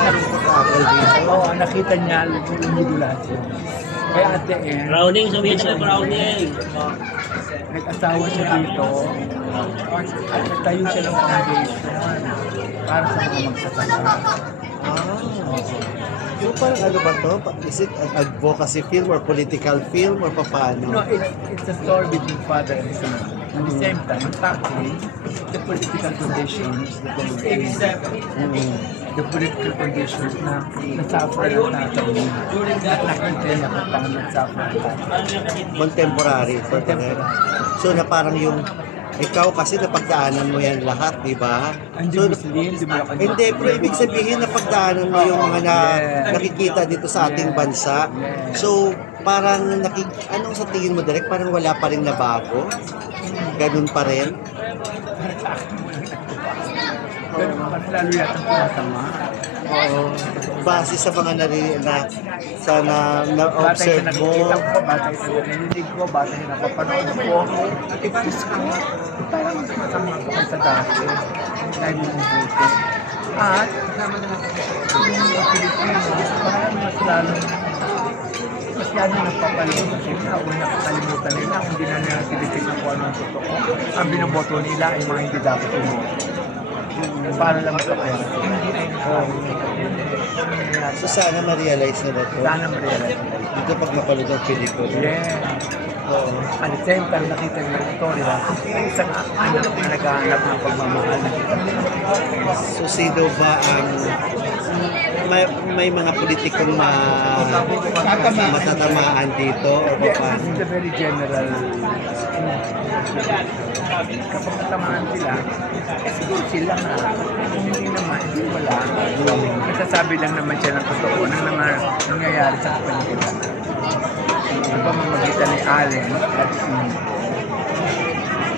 nalungkot na ako dito. Oo, nakita niya, lumidula siya. Kaya at the end, Crowning, sabihin siya, crowning. nag-asawa siya dito at nagtayo siya ng foundation para sa mga magsasaka. Yung parang ano ba to? Is it an advocacy film or political film or No, paano? it's a story between father and son. At the same time, tackling the political conditions, the political conditions na nasuffer ng tatay niya. At nakita niya kung paano nagsuffer ang tatay. Contemporary. So na parang yung ikaw kasi napagdaanan mo yan lahat, di ba? Hindi So, Muslim, di mo lang hindi, pero ibig sabihin napagdaanan mo yung mga nakikita dito sa ating bansa. So, parang anong sa tingin mo, Direk? Parang wala pa rin nabago? Ganun pa rin? Pero mas lalo yata ang pinasama. Oo. Base sa mga na-observe mo. Nakikita ko, batay sa narinig ko, batay sa napapanood ko. At ipis ko, parang mas masama ko kaysa dati. Dahil yung buto. At, yung mga Pilipino, parang mas lalo nagpapalito kasi nakakalimutan nila kung hindi na nila tinitignan kung ano ang totoo. Ang binoboto nila ay mga hindi dapat umuha. Para lang sa pera. So sana ma-realize nila to. Sana ma-realize. Dito pag mapalod ang pelikula. Yeah. Oo. At the same time, nakita niyo yung story na isang anak na naghahanap ng pagmamahal. So sino ba ang may mga politikong matatamaan dito o paano? It's a very general. Kapag natamaan sila, siguro sila nga. Kung hindi naman, hindi wala. Nasasabi lang naman siya ng totoo ng mga nangyayari sa kapaligiran. Sa pamamagitan ni Allen at si